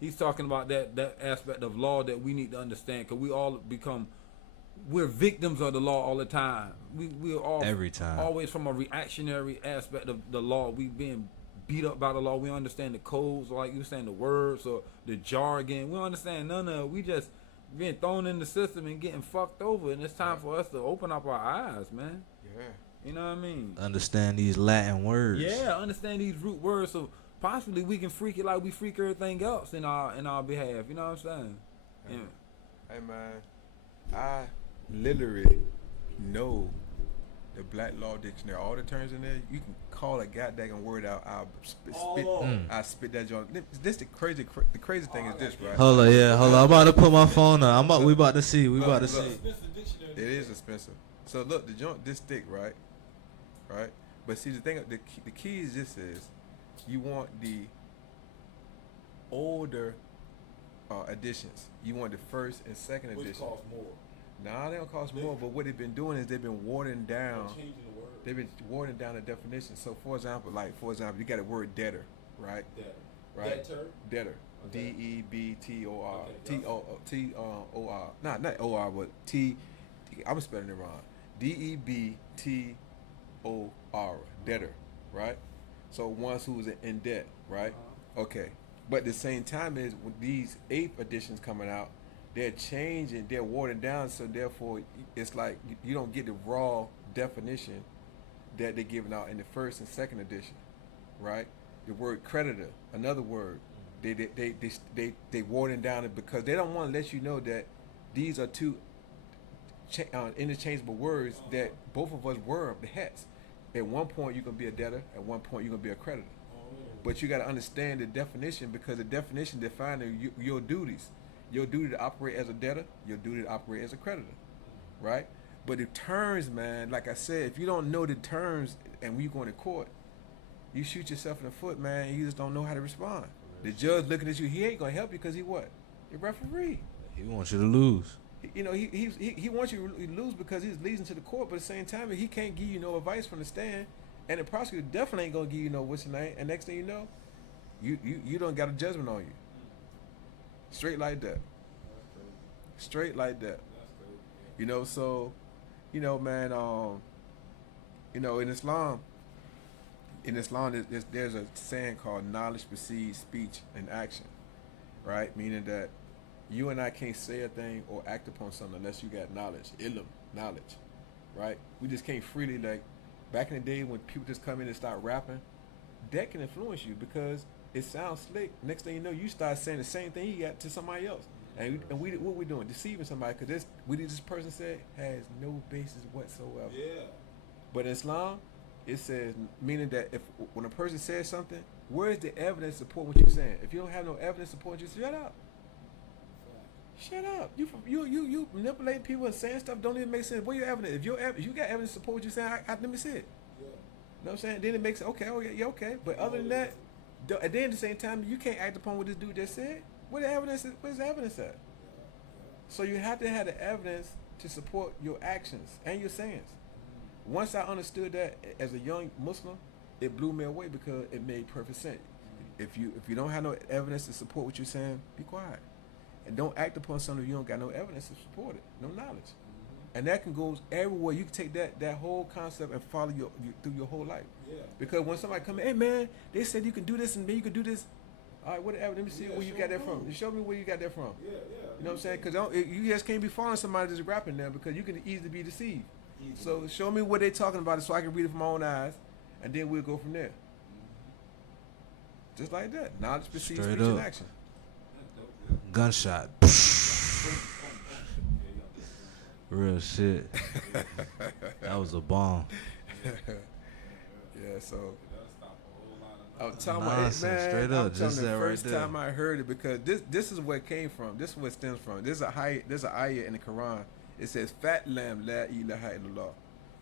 he's talking about that aspect of law that we need to understand, because we're victims of the law all the time. We're all every time, always from a reactionary aspect of the law. We being beat up by the law. We understand the codes, like you saying, the words or the jargon. We don't understand none of it. We just being thrown in the system and getting fucked over. And it's time for us to open up our eyes, man. Yeah. You know what I mean? Understand these Latin words. Yeah, understand these root words, so possibly we can freak it like we freak everything else in our behalf. You know what I'm saying? Yeah. Hey man, I literally know the Black Law Dictionary, all the terms in there. You can call a goddamn word out. I'll spit that joint. This the crazy thing is this, right? Hold on. I'm about to put my phone on. We about to see. It is expensive. So look, the joint this thick, right? Right. But see, the thing, the key is this: is you want the older editions. You want the first and second edition. Which costs more. Nah, they don't cost more. But what they've been doing is they've been watering down. They've been watering down the definition. So, for example, you got the word debtor, right? Debtor. Right. Debtor. Okay. DEBTOR. Okay. TOR. Not OR, but T. I'm spelling it wrong. DEBTOR. Debtor, right? So ones who's in debt, right? Okay. But at the same time is with these 8th editions coming out, they're changing, they're watering down, so therefore it's like you don't get the raw definition that they're giving out in the 1st and 2nd edition, right? The word creditor, another word, they watering down it because they don't want to let you know that these are two interchangeable words that both of us were the hats. At one point you're gonna be a debtor, at one point you're gonna be a creditor. But you got to understand the definition, because the definition defines your duties. Your duty to operate as a debtor, your duty to operate as a creditor, right? But the terms, man, like I said, if you don't know the terms and when you going to court, you shoot yourself in the foot, man, and you just don't know how to respond. The judge looking at you, he ain't going to help you because he what? The referee. He wants you to lose. He wants you to lose because he's leading to the court, but at the same time, he can't give you no advice from the stand, and the prosecutor definitely ain't gonna give you no what's tonight. And next thing you know, you don't got a judgment on you. Straight like that. Straight like that. So, man, in Islam, there's a saying called knowledge precedes speech and action, right? Meaning that you and I can't say a thing or act upon something unless you got knowledge, knowledge, right? We just can't freely, like, back in the day when people just come in and start rapping, that can influence you because it sounds slick. Next thing you know, you start saying the same thing you got to somebody else. And what we doing? Deceiving somebody because this person said has no basis whatsoever. Yeah. But in Islam, it says, meaning that when a person says something, where is the evidence to support what you're saying? If you don't have no evidence to support you, shut up. Shut up. You manipulating people and saying stuff don't even make sense. Where your evidence? If you got evidence to support what you're saying, let me see it. Yeah. You know what I'm saying? Then it makes okay. But other than that, and then at the same time, you can't act upon what this dude just said. Where's the evidence at? So you have to have the evidence to support your actions and your sayings. Once I understood that as a young Muslim, it blew me away because it made perfect sense. If you don't have no evidence to support what you're saying, be quiet. And don't act upon something if you don't got no evidence to support it, no knowledge. And that can go everywhere. You can take that whole concept and follow you through your whole life. Yeah. Because when somebody come in, hey man, they said you can do this and then you can do this. All right, whatever. Let me see where you got that from. Show me where you got that from. Yeah. You know what I'm saying? Because you just can't be following somebody that's rapping now because you can easily be deceived. So show me what they're talking about so I can read it from my own eyes, and then we'll go from there. Just like that. Knowledge precedes speech and action. Gunshot. Real shit. That was a bomb. Yeah, so I'm telling you, man, straight up, just the that first right there. time I heard it because this is where it came from. This is where it stems from. There's a ayah in the Quran. It says fat lamb la ilaha illallah.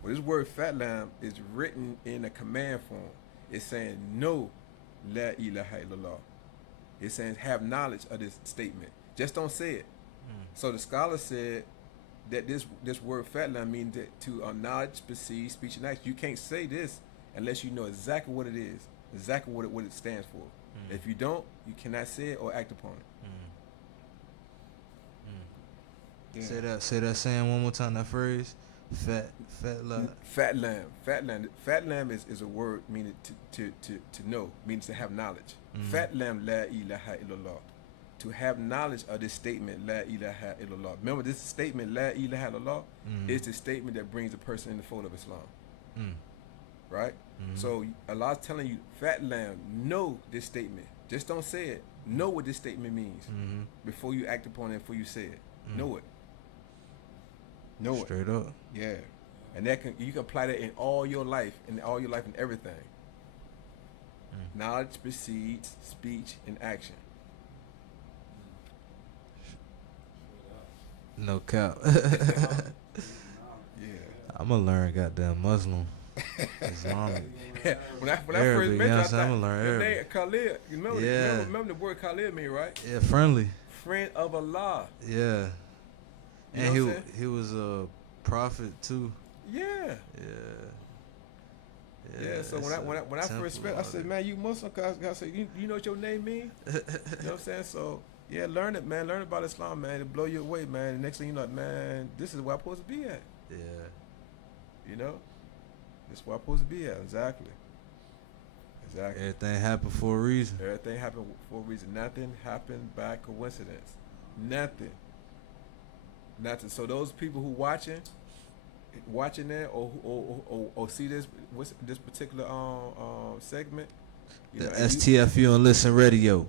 Well, this word fat lamb is written in a command form. It's saying no la ilaha illallah. It's saying have knowledge of this statement. Just don't say it. So the scholar said that this word fat lamb means that to knowledge precedes speech and action. You can't say this unless you know exactly what it is. Exactly what it stands for. If you don't, you cannot say it or act upon it. Yeah. Say that saying one more time. That phrase, fat lamb. Fat lamb is a word meaning to know, means to have knowledge. Fat lamb la ilaha illallah. To have knowledge of this statement la ilaha illallah. Remember, this statement la ilaha illallah is the statement that brings a person in the fold of Islam. Right? So Allah's telling you, fat lamb, know this statement. Just don't say it. Know what this statement means before you act upon it, before you say it. Know it. Know it. Straight up. Yeah. And you can apply that in all your life, and everything. Knowledge precedes speech and action. No cap. Yeah. I'm gonna learn goddamn Muslim. Islamic. when I first Arabic, met you, I I'm thought gonna learn your Arabic. name Khalid. Remember the word Khalid mean, right? Yeah, friendly. Friend of Allah. Yeah. You And know what I'm he was a prophet too. Yeah. Yeah. So when I first met, I said, man, you Muslim? Cause I said, you know what your name mean? You know what I'm saying? So yeah, learn it, man. Learn about Islam, man. It'll blow you away, man. The next thing you know, man, this is where I'm supposed to be at. Yeah. You know, this is where I'm supposed to be at. Exactly. Everything happened for a reason. Everything happened for a reason. Nothing happened by coincidence. Nothing. So those people who watching that or see this particular segment, The Stfu and Listen radio.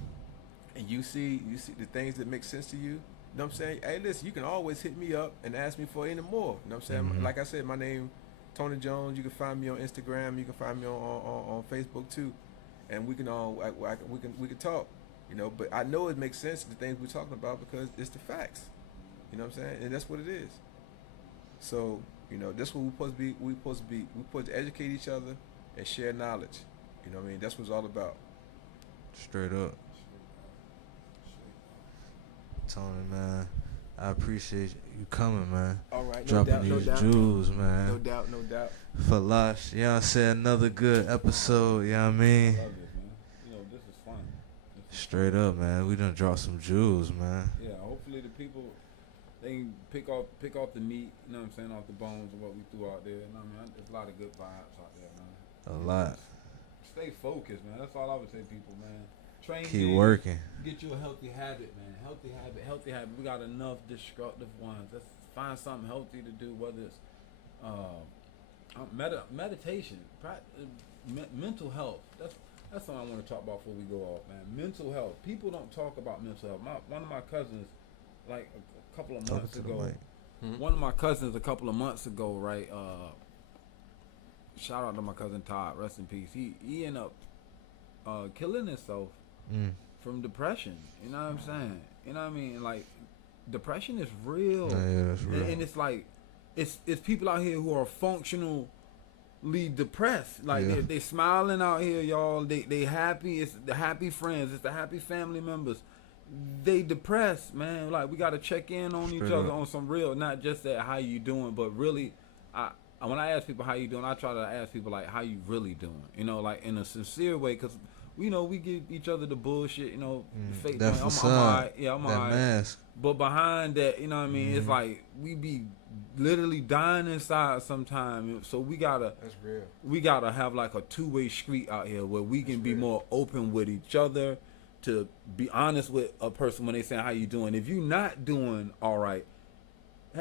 and you see the things that make sense to you. You know what I'm saying? Hey, listen, you can always hit me up and ask me for any more. You know what I'm saying? Like I said, my name Tony Jones. You can find me on Instagram. You can find me on Facebook too, and we can talk. You know, but I know it makes sense the things we're talking about because it's the facts. You know what I'm saying? And that's what it is. So, you know, that's what we're supposed to be. We're supposed to educate each other and share knowledge. You know what I mean? That's what it's all about. Straight up. Tony, man, I appreciate you coming, man. All right, dropping these jewels, man. No doubt. Falash, you know what I'm saying? Another good episode, you know what I mean? I love this, man. You know, this is fun. Straight up, man. We done dropped some jewels, man. Yeah, hopefully the people, they can pick off the meat, you know what I'm saying, off the bones of what we threw out there. You know what I mean? There's a lot of good vibes out there, man. A lot. Stay focused, man. That's all I would say, people, man. Keep working. Get you a healthy habit, man. Healthy habit. We got enough destructive ones. Let's find something healthy to do, whether it's meditation, mental health. That's something I want to talk about before we go off, man. Mental health. People don't talk about mental health. One of my cousins, like a couple of months ago, right? Shout out to my cousin Todd. Rest in peace. He ended up killing himself from depression. You know what I'm saying? You know what I mean? Like, depression is real. Yeah, that's real. And it's like, it's people out here who are functionally depressed. Like, they smiling out here, y'all. They happy. It's the happy friends. It's the happy family members. They depressed, man. Like, we got to check in on each other on some real, not just that how you doing, but really, when I ask people how you doing, I try to ask people, like, how you really doing, you know, like, in a sincere way, because, you know, we give each other the bullshit, you know, fake. That facade, I'm all right. Yeah, I'm all that right. mask. But behind that, you know what I mean, it's like, we be literally dying inside sometimes, so we gotta, that's real. We gotta have, like, a two-way street out here where we can be more open with each other, to be honest with a person when they say, how you doing? If you not doing all right,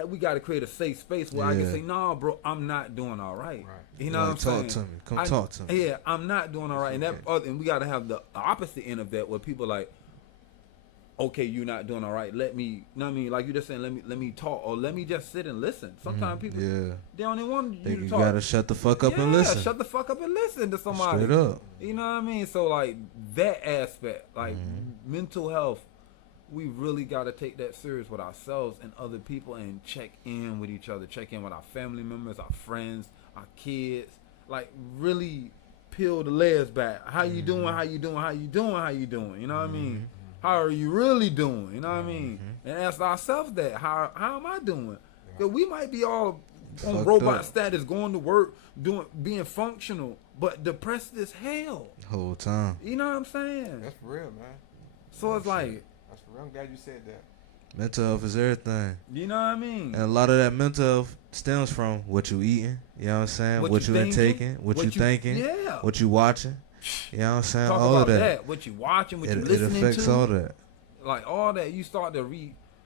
we got to create a safe space where I can say, nah, bro, I'm not doing all right. You know what I'm saying? Talk to me. Yeah, I'm not doing all right. And we got to have the opposite end of that where people like, okay, you're not doing all right. Let me, you know what I mean? Like you just saying, let me talk, or let me just sit and listen. Sometimes people, they don't even want you to talk. You got to shut the fuck up and listen. Shut the fuck up and listen to somebody. Straight up. You know what I mean? So, like, that aspect, like, mental health, we really got to take that serious with ourselves and other people and check in with each other, check in with our family members, our friends, our kids. Like, really peel the layers back. How you doing? How you doing? How you doing? How you doing? You know what I mean? How are you really doing? You know what I mean? And ask ourselves that. How am I doing? Because we might be all on robot status, going to work, being functional, but depressed as hell. The whole time. You know what I'm saying? That's for real, man. So it's like, that's for real. I'm glad you said that. Mental health is everything. You know what I mean? And a lot of that mental health stems from what you eating, you know what I'm saying? What you intaking, what you thinking, what you watching. You know what I'm saying? Talk all about of that. What you watching, what you listening to. It affects all that. Like, all that. You start to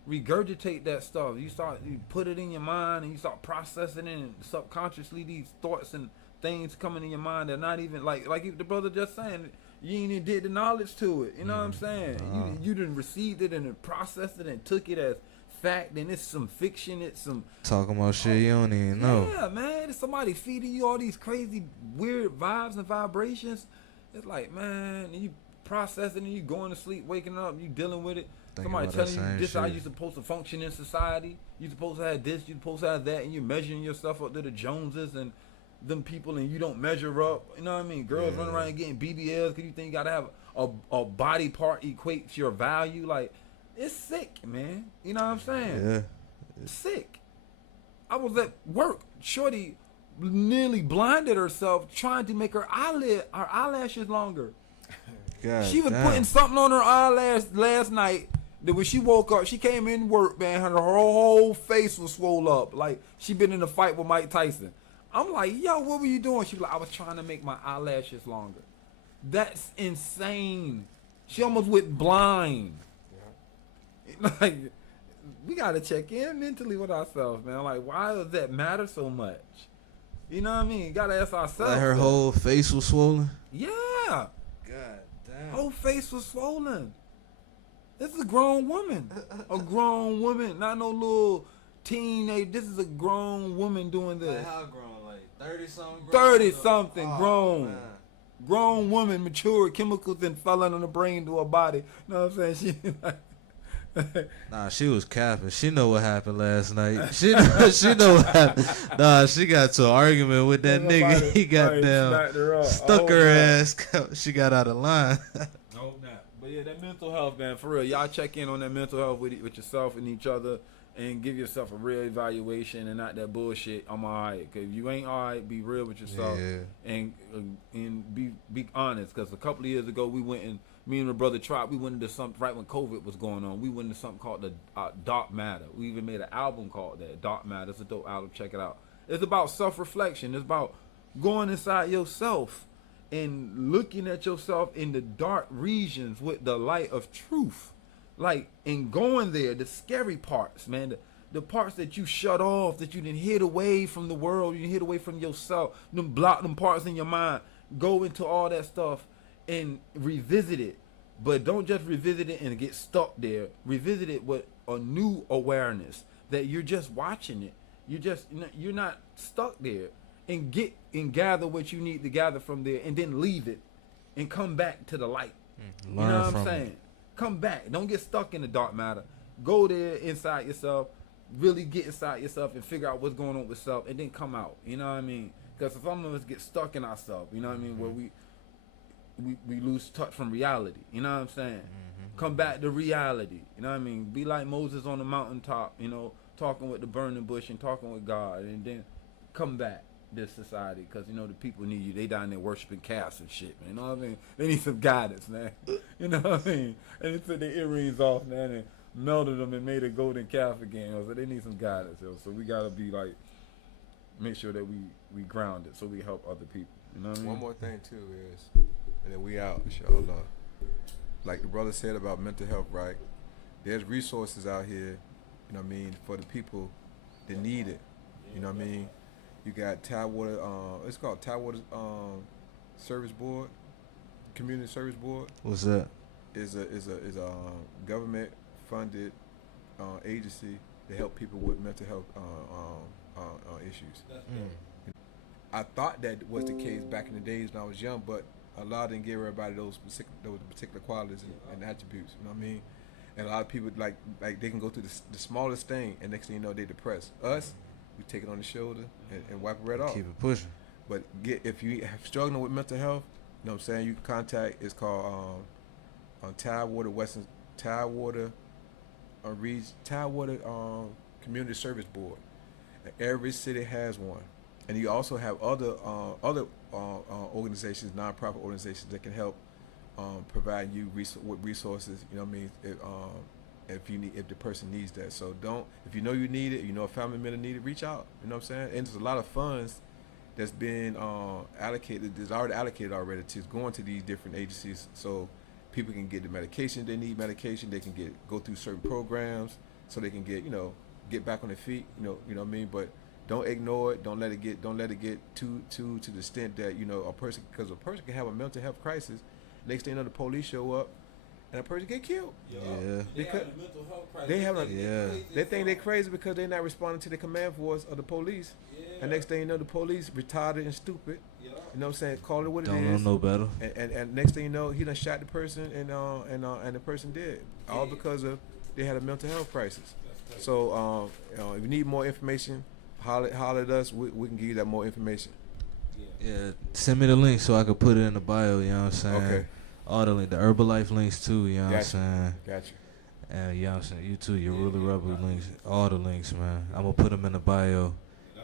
regurgitate that stuff. You put it in your mind and you start processing it, and subconsciously these thoughts and things coming in your mind. They're not even, like the brother just saying, you ain't even did the knowledge to it. You know what I'm saying? You done received it and processed it and took it as fact, and it's some fiction. It's some talking about shit you don't even know. Yeah, man. It's somebody feeding you all these crazy, weird vibes and vibrations. It's like, man, and you processing and you going to sleep, waking up, you dealing with it. Somebody telling you this how you supposed to function in society. You supposed to have this, you supposed to have that, and you're measuring yourself up to the Joneses and them people, and you don't measure up. You know what I mean? Girls running around getting BBLs because you think you gotta have a body part equates your value. Like, it's sick, man. You know what I'm saying? Yeah. It's sick. I was at work. Shorty nearly blinded herself trying to make her eyelashes longer. God she was damn. putting something on her eyelash last night that when she woke up, she came in work, man, her whole face was swole up. Like, she been in a fight with Mike Tyson. I'm like, yo, what were you doing? She was like, I was trying to make my eyelashes longer. That's insane. She almost went blind. Yeah. Like, we got to check in mentally with ourselves, man. Like, why does that matter so much? You know what I mean? Got to ask ourselves. Like, her whole face was swollen? Yeah. God damn. Whole face was swollen. This is a grown woman. A grown woman. Not no little teenage. This is a grown woman doing this. Like, how grown? Like 30-something? 30-something grown. Man. Grown woman, mature, chemicals then fell in the brain to her body. You know what I'm saying? She like, nah, she was capping. She know what happened last night. She know what happened. Nah, she got to an argument with that nigga. He got down, stuck her ass. She got out of line. I hope not. But But yeah, that mental health, man, for real. Y'all check in on that mental health with yourself and each other, and give yourself a real evaluation and not that bullshit. I'm alright. Cause if you ain't alright, be real with yourself and be honest. Cause a couple of years ago, we went and me and my brother Trot, we went into something right when COVID was going on. We went into something called the Dark Matter. We even made an album called that, Dark Matter. It's a dope album. Check it out. It's about self-reflection. It's about going inside yourself and looking at yourself in the dark regions with the light of truth. Like, and going there, the scary parts, man, the parts that you shut off, that you didn't hid away from the world, you hid away from yourself, them block them parts in your mind. Go into all that stuff and revisit it. But don't just revisit it and get stuck there. Revisit it with a new awareness that you're just watching it. You're not stuck there. And get and gather what you need to gather from there, and then leave it and come back to the light. You know what I'm saying? Come back. Don't get stuck in the dark matter. Go there inside yourself. Really get inside yourself and figure out what's going on with self, and then come out. You know what I mean? Because some of us get stuck in ourselves. You know what I mean? Where we lose touch from reality. You know what I'm saying? Come back to reality. You know what I mean? Be like Moses on the mountaintop. You know, talking with the burning bush and talking with God, and then come back. This society, because you know the people need you. They down there worshiping calves and shit, man. You know what I mean? They need some guidance, man. You know what I mean? And they took their earrings off, man, and melted them and made a golden calf again. So they need some guidance, yo. So we gotta be like, make sure that we grounded, so we help other people. You know what I mean? One more thing too is, and then we out, inshallah. Like the brother said about mental health, right? There's resources out here, you know what I mean, for the people that need it. You know what I mean? You got Tidewater, it's called Tidewater Service Board, Community Service Board. What's that? Is a government funded agency to help people with mental health issues. I thought that was the case back in the days when I was young, but Allah didn't give everybody those particular qualities and attributes. You know what I mean? And a lot of people like they can go through the smallest thing, and next thing you know they depressed. Us, we take it on the shoulder and wipe it right off. Keep it pushing. But if you have struggling with mental health, you know what I'm saying, you can contact. It's called Tidewater Community Service Board. And every city has one, and you also have other organizations, nonprofit organizations that can help provide you with resources. You know what I mean? If the person needs that. So if you know you need it, you know a family member need it, reach out. You know what I'm saying? And there's a lot of funds that's been allocated. There's already allocated to going to these different agencies, so people can get the medication they need. Medication they can go through certain programs, so they can get back on their feet. You know what I mean? But don't ignore it. Don't let it get too to the extent that a person can have a mental health crisis. Next thing you know, the police show up. And a person get killed. Yeah. Because they think they're crazy because they're not responding to the command force of the police. Yeah. And next thing you know, the police retarded and stupid. Yeah. You know what I'm saying? Call it what it is. Don't know better. And next thing you know, he done shot the person and the person dead. All because of they had a mental health crisis. So if you need more information, holler at us. We can give you that more information. Yeah. Send me the link so I can put it in the bio. You know what I'm saying? Okay. All the Herbalife links too, you know what I'm saying? Gotcha. And you know what I'm saying? You too, your Ruler Rebel links, all the links, man. I'm gonna put them in the bio.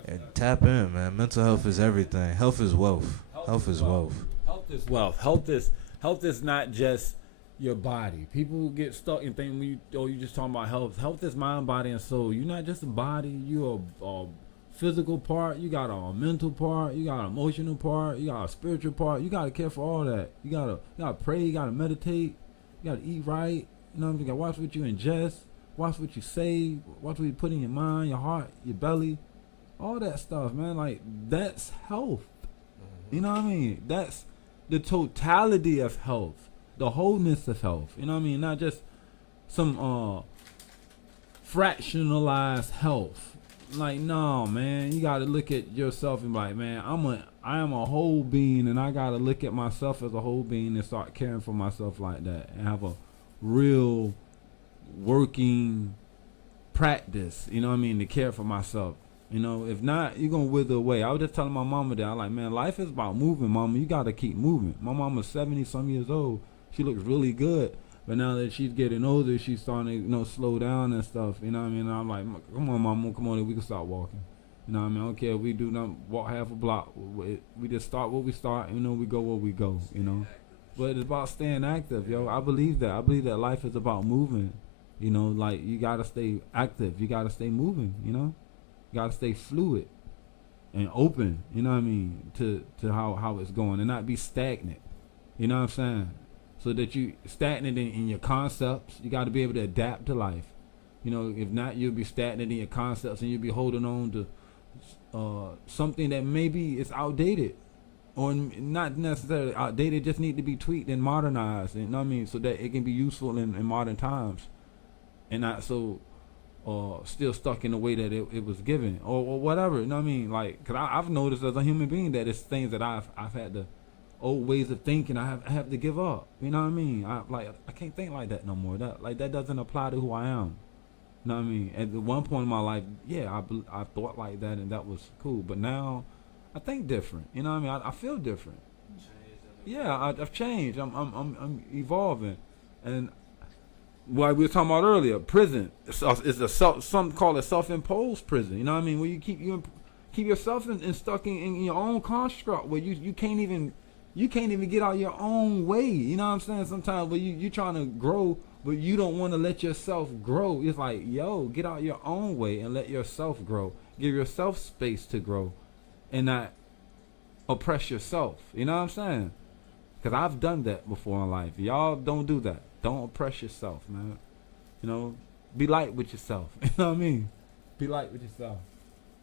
And tap in, man. Mental health is everything. Health is wealth. Health is wealth. Health is wealth. Health is not just your body. People get stuck and think you just talking about health. Health is mind, body, and soul. You're not just a body. You're a physical part, you got a mental part, you got an emotional part, you got a spiritual part. You gotta care for all that. You gotta pray, you gotta meditate, you gotta eat right. You know what I mean? You gotta watch what you ingest, watch what you say, watch what you put in your mind, your heart, your belly, all that stuff, man. Like, that's health. You know what I mean? That's the totality of health, the wholeness of health. You know what I mean? Not just some fractionalized health. Like, no, man, you gotta look at yourself and be like, man, I am a whole being, and I gotta look at myself as a whole being and start caring for myself like that, and have a real working practice, you know what I mean, to care for myself. You know, if not, you're gonna wither away. I was just telling my mama that, I'm like, man, life is about moving, mama. You gotta keep moving. My mama's 70 some years old. She looks really good, But now that she's getting older, she's starting to, slow down and stuff. You know what I mean? And I'm like, come on, mama, come on, we can start walking. You know what I mean? I don't care if we do not walk half a block. We just start where we start. We go where we go. But it's about staying active, yo. I believe that. I believe that life is about moving. Like you gotta stay active. You gotta stay moving. You gotta stay fluid and open. You know what I mean? To how it's going and not be stagnant. You know what I'm saying? So that you stagnant in your concepts. You got to be able to adapt to life. If not, you'll be stagnant in your concepts and you'll be holding on to something that maybe is outdated. Or not necessarily outdated, just need to be tweaked and modernized, you know what I mean, so that it can be useful in modern times, and not so still stuck in the way that it was given, or whatever, you know what I mean, like, because I've noticed as a human being that it's things that I've had to, old ways of thinking I have to give up, you know what I mean, I can't think like that no more, that doesn't apply to who I am, you know what I mean, at one point in my life, yeah, I thought like that and that was cool, but now, I think different, you know what I mean. I feel different. Yeah, I've changed. I'm evolving, and what we were talking about earlier, prison is some call it self-imposed prison. You know what I mean, where you keep yourself stuck in your own construct, where you can't even get out your own way. You know what I'm saying? Sometimes where you trying to grow, but you don't want to let yourself grow. It's like, yo, get out your own way and let yourself grow. Give yourself space to grow. And not oppress yourself. You know what I'm saying? Because I've done that before in life. Y'all don't do that. Don't oppress yourself, man. Be light with yourself. You know what I mean? Be light with yourself.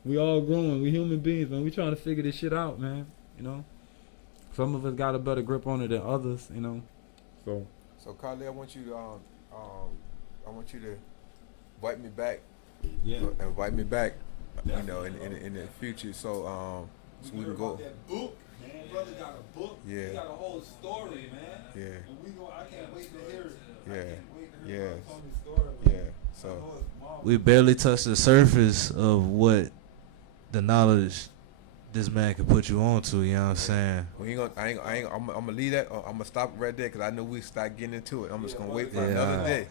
We all growing. We human beings, man. We trying to figure this shit out, man. Some of us got a better grip on it than others, So Khalid, I want you to invite me back. Yeah. Invite me back. In the future, so we can go. That book, man. Brother got a book. Yeah. He got a whole story, man. Yeah. And I can't wait to hear it. Yeah. I can't wait to hear Tony's story. Yeah. So we barely touched the surface of what the knowledge this man can put you on to. You know what I'm saying? I'm gonna leave that. I'm gonna stop right there because I know we start getting into it. I'm just gonna wait for another day.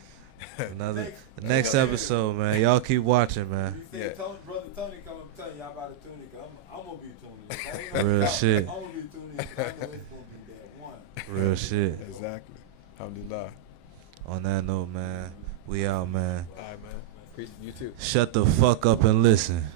The next episode, man. Y'all keep watching, man. You say Brother Tony come up telling y'all about the Tony. I'm gonna be Tony. Real shit. I'm gonna be Tony. I know it's gonna be that one. Real shit. Exactly. Alhamdulillah. On that note, man, we out, man. All right, man. Appreciate you too. Shut the fuck up and listen.